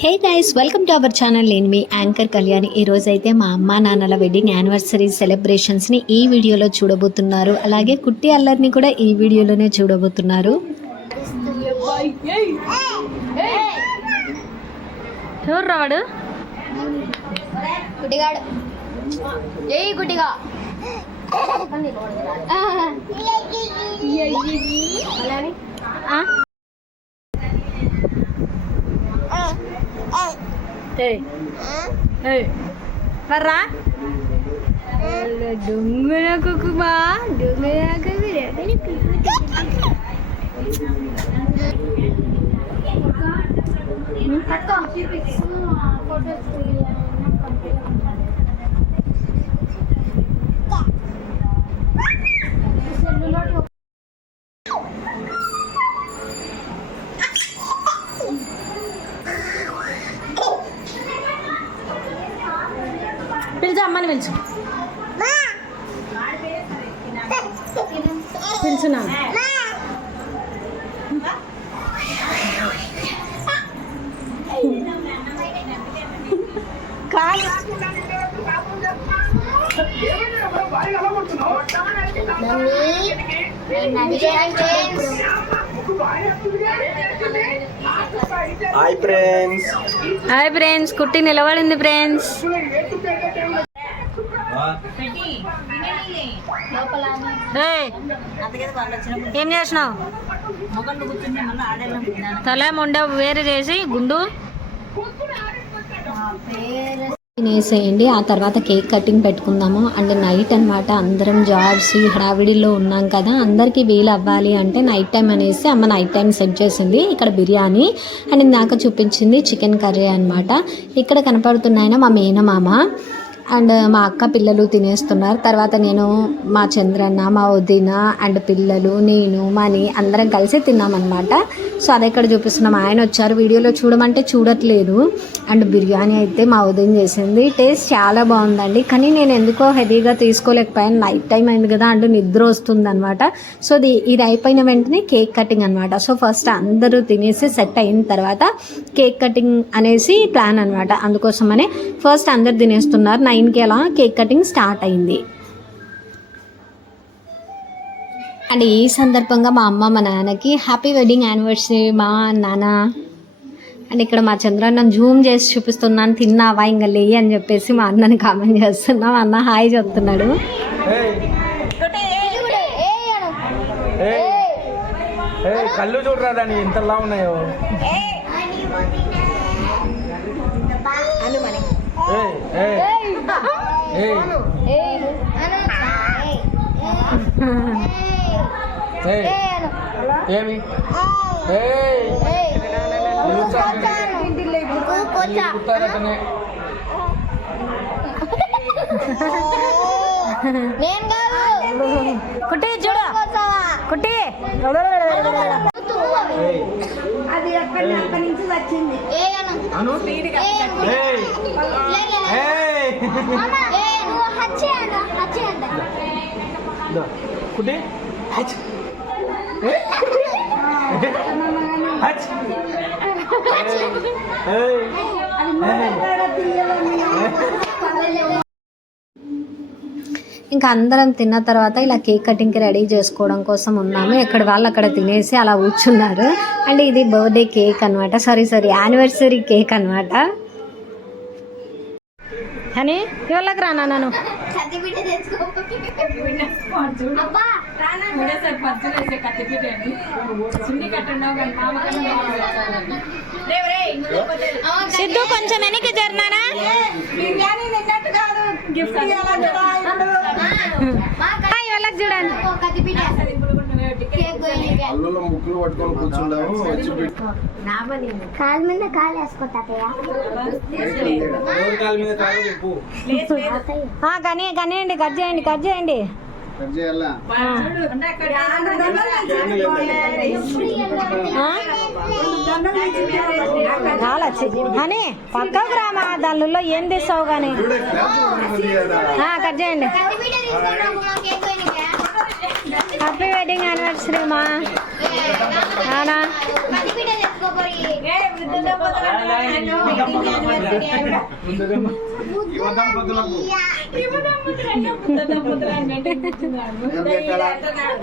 Hey guys, welcome to our channel. నేను మీ anchor Kalyani. ఈ రోజు అయితే మా అమ్మ నాన్నల వెడ్డింగ్ యానివర్సరీ సెలబ్రేషన్స్ని ఈ వీడియోలో చూడబోతున్నారు. అలాగే కుట్టి అల్లరిని కూడా ఈ వీడియోలోనే చూడబోతున్నారు. ఎవరు రాడు గుడ్డిగాడు. ఏ గుడ్డిగా వర్రా దొంగన కుకుమా పిలిచి అమ్మని పిలుచు పిలుచున్నా హాయ్ ఫ్రెండ్స్. కుట్టి నిలబడింది ఫ్రెండ్స్. ఏం చేసినావు? తల మొండ వేరే చేసి గుండు తినేసేయండి. ఆ తర్వాత కేక్ కటింగ్ పెట్టుకుందాము. అండ్ నైట్ అనమాట. అందరం జాబ్స్ హడావిడిలో ఉన్నాం కదా, అందరికీ వీలు అవ్వాలి అంటే నైట్ టైం అనేసి అమ్మ నైట్ టైం సెట్ చేసింది. ఇక్కడ బిర్యానీ అండ్ ఇందాక చూపించింది చికెన్ కర్రీ అనమాట. ఇక్కడ కనపడుతున్నాయన మా మేనమామ అండ్ మా అక్క పిల్లలు తినేస్తున్నారు. తర్వాత నేను, మా చంద్రన్న, మా వదిన అండ్ పిల్లలు, నేను, మనీ అందరం కలిసి తిన్నామన్నమాట. సో అది ఇక్కడ చూపిస్తున్నాం. ఆయన వచ్చారు, వీడియోలో చూడమంటే చూడట్లేదు. అండ్ బిర్యానీ అయితే మా వదిన చేసింది. టేస్ట్ చాలా బాగుందండి. కానీ నేను ఎందుకో హెవీగా తీసుకోలేకపోయాను. నైట్ టైం అయింది కదా, అంటూ నిద్ర వస్తుంది అనమాట. సో ఇది అయిపోయిన వెంటనే కేక్ కటింగ్ అనమాట. సో ఫస్ట్ అందరూ తినేసి సెట్ అయిన తర్వాత కేక్ కటింగ్ అనేసి ప్లాన్ అనమాట. అందుకోసమనే ఫస్ట్ అందరు తినేస్తున్నారు. 9కి అలా కేక్ కటింగ్ స్టార్ట్ అయింది. అండ్ ఈ సందర్భంగా మా అమ్మ మా నాన్నకి హ్యాపీ వెడ్డింగ్ యానివర్సరీ మా నాన్న. అండ్ ఇక్కడ మా చంద్రన్న జూమ్ చేసి చూపిస్తున్నాను, తిన్నావా ఇంకా లే అని చెప్పేసి మా అన్నని కామెంట్ చేస్తున్నాం. అన్న హాయ్ చెప్తున్నాడు. కళ్ళు చూడరాదని ఎంతలా ఉన్నాయో. ఏమి కుట్టి చూడు కుట్టి అది అక్కడి నుంచి వచ్చింది. కుట్టి ఇంకా అందరం తిన్న తర్వాత ఇలా కేక్ కటింగ్కి రెడీ చేసుకోవడం కోసం ఉన్నాము. ఎక్కడ వాళ్ళు అక్కడ తినేసి అలా కూర్చున్నారు. అండ్ ఇది బర్త్డే కేక్ అనమాట. సారీ యానివర్సరీ కేక్ అనమాట. అని ఇవాళకి రానా నన్ను సిద్ధు కొంచెం వెనక్కి జరినానా. ఇవాళకి చూడండి. ముక్కులు పట్టుకొని కూర్చుంటాము. కాలు మీద కాలు వేసుకుంటా కనియండి. కట్ చేయండి. అని పక్కకు రామా, దానిలో ఏం తీస్తావు కానీ. కట్ చేయండి. హ్యాపీ వెడ్డింగ్ యానివర్సరీ మా నానా.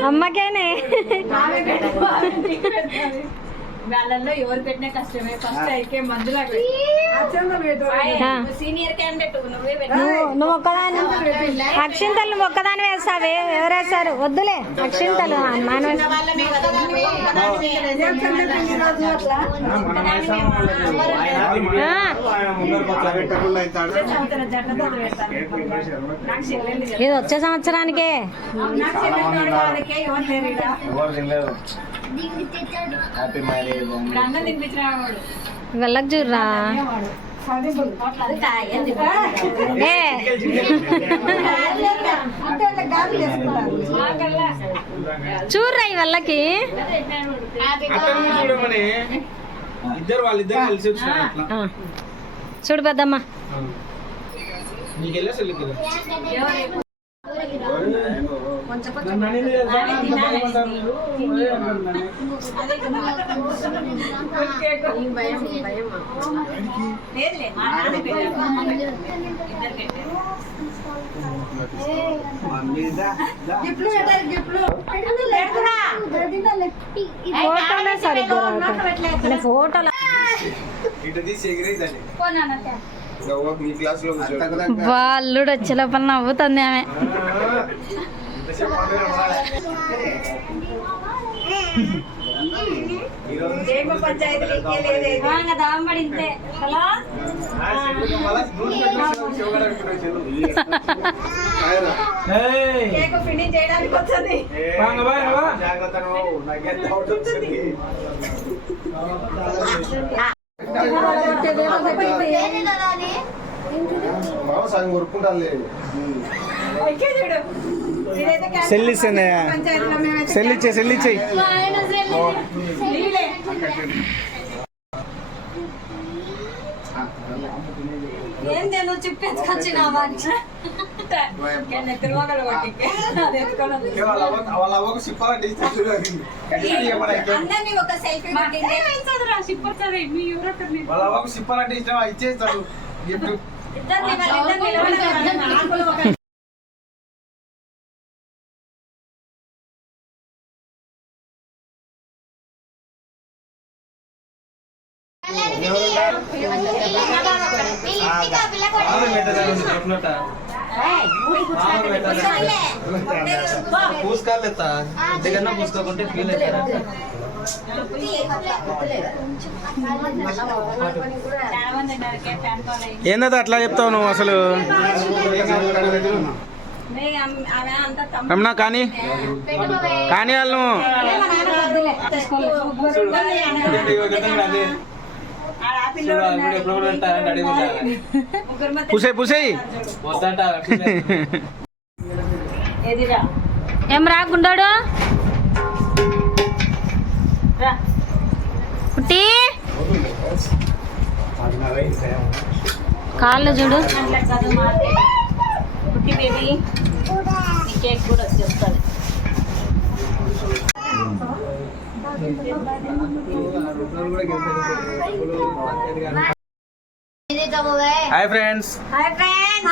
అమ్మకేనే వాళ్ళల్లో ఎవరు పెట్టినా కష్టమే. ఫస్ట్ అయితే మందులా సీనియర్ క్యాండిడేట్ నువ్వే నువ్వు ఒక్కదాని అక్షింతలు నువ్వు ఒక్కదాని వేస్తావే. ఎవరు వేస్తారు? వద్దులే అక్షింతలు ఇది వచ్చే సంవత్సరానికే. వెళ్ళకు చూర్రా. చూర్రా ఈ వెళ్ళకి. ఇద్దరు వాళ్ళిద్దరు కలిసి వచ్చిన చూడు పెద్దమ్మ. నీకెళ్ళా సెల్లికి ఫోటోలే సరిగ్గా ఫోటోలు అల్లుడు వచ్చే లోపల నవ్వుతుంది ఆమె. ఫినిష్ చేయడానికి వచ్చింది. సెల్లిచ్చే సెల్లిచ్చే ఏం నేను చెప్పేసుకొచ్చినావా తిరుమగలు అందరినీ ఒక సెల్ఫీ ఇచ్చేస్తాడు గిఫ్ట్. పూసుకోలేతా ఇంతకన్నా పూసుకోకుంటే ఫీల్ అవుతారా? ఏందా అట్లా చెప్తావు నువ్వు అసలు? రమణ కానీ కానీ వాళ్ళు పూసాయి పూసాయి ఏం రాకుండాడు పుట్టి కాళ్ళు చూడు. పుట్టి బేబీ కేక్ కూడా వచ్చేస్తుంది. Hi friends. Hi friends.